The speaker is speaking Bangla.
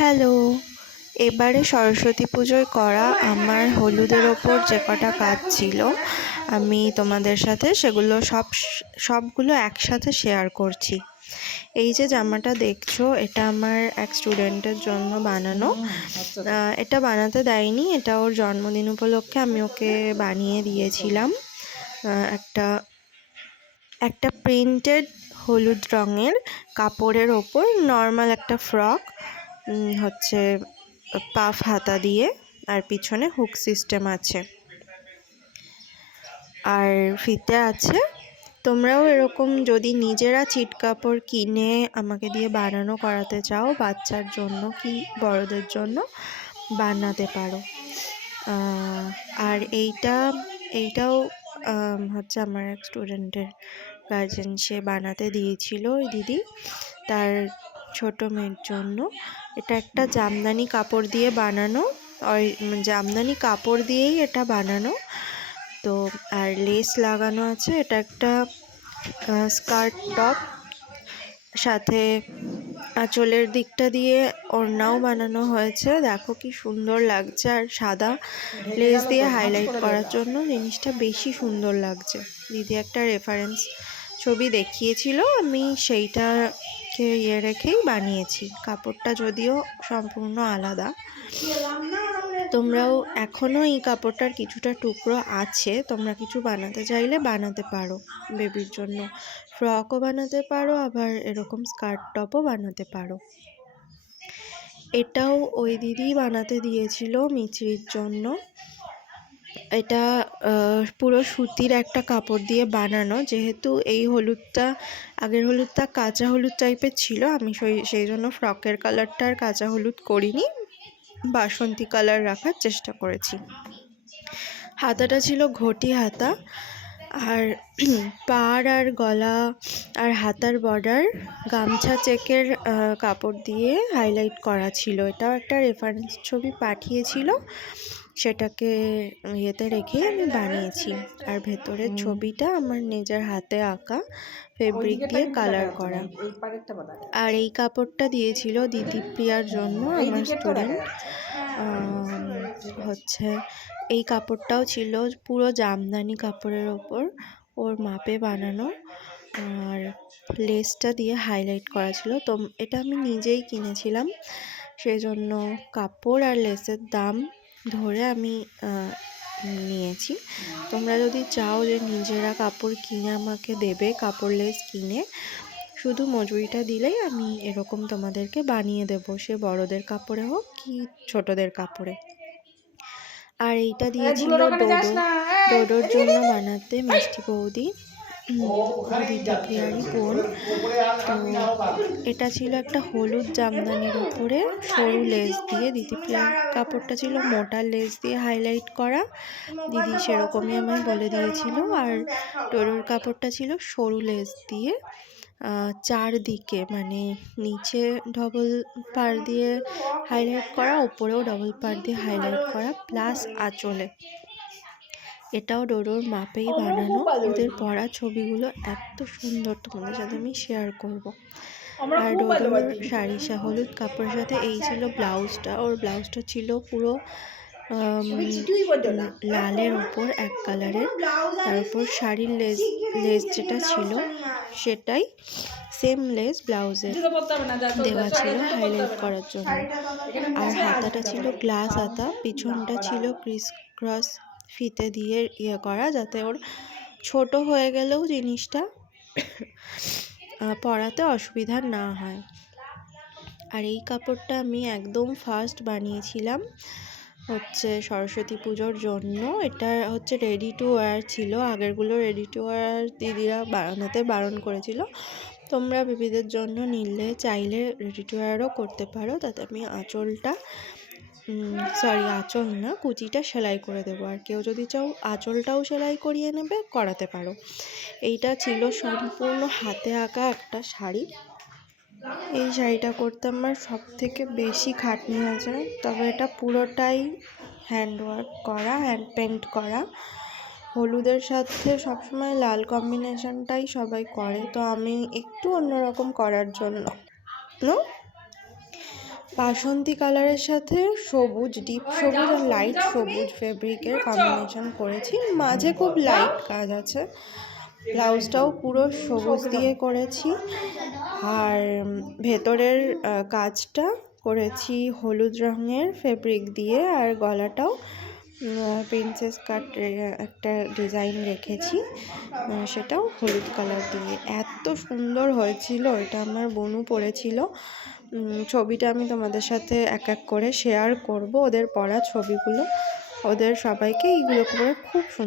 হ্যালো! এবারে সরস্বতী পুজোয় করা আমার হলুদের ওপর যে কটা কাজ ছিল আমি তোমাদের সাথে সেগুলো সবগুলো একসাথে শেয়ার করছি। এই যে জামাটা দেখছো এটা আমার এক স্টুডেন্টের জন্য বানানো। এটা বানাতে দেয়নি, এটা ওর জন্মদিন উপলক্ষে আমি ওকে বানিয়ে দিয়েছিলাম। একটা প্রিন্টেড হলুদ রঙের কাপড়ের ওপর নর্মাল একটা ফ্রক, হচ্ছে পাফ হাতা দিয়ে, আর পিছনে হুক সিস্টেম আছে আর ফিতে আছে। তোমরাও এরকম যদি নিজেরা ছিট কাপড় কিনে আমাকে দিয়ে বানানো করাতে চাও, বাচ্চার জন্য কি বড়দের জন্য, বানাতে পারো। আর এইটাও হচ্ছে আমার এক স্টুডেন্টের গার্জেন, সে বানাতে দিয়েছিল ওই দিদি তার ছোট মেয়ের জন্য। এটা একটা জামদানি কাপড় দিয়ে বানানো, জামদানি কাপড় দিয়েই এটা বানানো তো। আর লেস লাগানো আছে, এটা একটা স্কার্ট টপ, সাথে আঁচলের দিকটা দিয়ে ওড়নাও বানানো হয়েছে। দেখো কি সুন্দর লাগছে, আর সাদা লেস দিয়ে হাইলাইট করার জন্য জিনিসটা বেশি সুন্দর লাগছে। দিদি একটা রেফারেন্স ছবি দেখিয়েছিল, আমি সেইটাকে রেখেই বানিয়েছি। কাপড়টা যদিও সম্পূর্ণ আলাদা। তোমরাও এখনও এই কাপড়টার কিছুটা টুকরো আছে, তোমরা কিছু বানাতে চাইলে বানাতে পারো। বেবির জন্য ফ্রকও বানাতে পারো, আবার এরকম স্কার্ট টপও বানাতে পারো। এটাও ওই দিদি বানাতে দিয়েছিল মিচড়ির জন্য। এটা পুরো সুতির একটা কাপড় দিয়ে বানানো, যেহেতু এই হলুদটা আগের হলুদটা কাঁচা হলুদ টাইপের ছিল, আমি সেই জন্য ফ্রকের কালারটা আর কাঁচা হলুদ করিনি, বাসন্তী কালার রাখার চেষ্টা করেছি। হাতাটা ছিল ঘটি হাতা, আর পাড় আর গলা আর হাতার বর্ডার গামছা চেকের কাপড় দিয়ে হাইলাইট করা ছিল। এটাও একটা রেফারেন্স ছবি পাঠিয়েছিল, সেটাকে ইয়েতে রেখেই আমি বানিয়েছি। আর ভেতরের ছবিটা আমার নিজের হাতে আঁকা, ফেব্রিক দিয়ে কালার করা। আর এই কাপড়টা দিয়েছিল দিদিপ্রিয়ার জন্য আমার স্টুডেন্ট। হচ্ছে এই কাপড়টাও ছিল পুরো জামদানি কাপড়ের ওপর ওর মাপে বানানো, আর লেসটা দিয়ে হাইলাইট করা ছিল। তো এটা আমি নিজেই কিনেছিলাম, সেজন্য কাপড় আর লেসের দাম ধরে আমি নিয়েছি। তোমরা যদি চাও যে নিজেরা কাপড় কিনে আমাকে দেবে, কাপড় লেস কিনে, শুধু মজুরিটা দিলেই আমি এরকম তোমাদেরকে বানিয়ে দেব, সে বড়দের কাপড়ে হোক কি ছোটদের কাপড়ে। আর এইটা দিয়েছিল ডোডোর জন্য বানাতে মিষ্টি বৌদি, দিদিপ্রিয়ারই বোন। তো এটা ছিল একটা হলুদ জামদানির উপরে সরু লেস দিয়ে, দিদিপ্রিয়ার কাপড়টা ছিল মোটা লেস দিয়ে হাইলাইট করা, দিদি সেরকমই আমায় বলে দিয়েছিল। আর ডোডোর কাপড়টা ছিল সরু লেস দিয়ে চারদিকে, মানে নিচে ডবল পার দিয়ে হাইলাইট করা, ওপরেও ডবল পার দিয়ে হাইলাইট করা, প্লাস আঁচলে। এটাও ডোডোর মাপেই বানানো। ওদের পরা ছবিগুলো এত সুন্দর, তোমাদের সাথে আমি শেয়ার করব। আর ডোডোর শাড়ি হলুদ কাপড়ের সাথে এই ছিল ব্লাউজটা, ওর ব্লাউজটা ছিল পুরো লালের ওপর এক কালারের, তার উপর শাড়ির লেস যেটা ছিল সেটাই সেম লেস ব্লাউজে দেওয়া ছিল হাইলাইট করার জন্য। আর হাতাটা ছিল গ্লাস হাতা, পিছনটা ছিল ক্রিস ক্রস ফিতে দিয়ে করা, যাতে ওর ছোট হয়ে গেলেও জিনিসটা পরাতে অসুবিধা না হয়। আর এই কাপড়টা আমি একদম ফার্স্ট বানিয়েছিলাম হচ্ছে সরস্বতী পুজোর জন্য। এটা হচ্ছে রেডি টু ওয়্যার ছিল, আগেরগুলো রেডি টু ওয়্যার দিদিরা বানাতে বারণ করেছিল। তোমরা বেবিদের জন্য নিলে চাইলে রেডি টু ওয়্যারও করতে পারো, তাতে আমি আঁচল না, কুচিটা সেলাই করে দেবো। আর কেউ যদি চাও আঁচলটাও সেলাই করিয়ে নেবে, করাতে পারো। এইটা ছিল সম্পূর্ণ হাতে আঁকা একটা শাড়ি। এই শাড়িটা করতে আমার সব থেকে বেশি খাটনি হয়েছে, তবে এটা পুরোটাই হ্যান্ডওয়ার্ক করা, হ্যান্ড পেন্ট করা। হলুদের সাথে সবসময় লাল কম্বিনেশনটাই সবাই করে, তো আমি একটু অন্যরকম করার জন্য বাসন্তী কালারের সাথে সবুজ, ডিপ সবুজ আর লাইট সবুজ ফেব্রিকের কম্বিনেশন করেছি। মাঝে খুব লাইট কাজ আছে। ব্লাউজটাও পুরো সবুজ দিয়ে করেছি, আর ভেতরের কাজটা করেছি হলুদ রঙের ফেব্রিক দিয়ে, আর গলাটাও প্রিন্সেস কাট একটা ডিজাইন রেখেছি, সেটাও হলুদ কালার দিয়ে। এত সুন্দর হয়েছিল, এটা আমার বোনু পরেছিল। ছবিটা আমি তোমাদের সাথে এক এক করে শেয়ার করব, ওদের পরা ছবিগুলো। ওদের সবাইকে এইগুলো করে খুব সুন্দর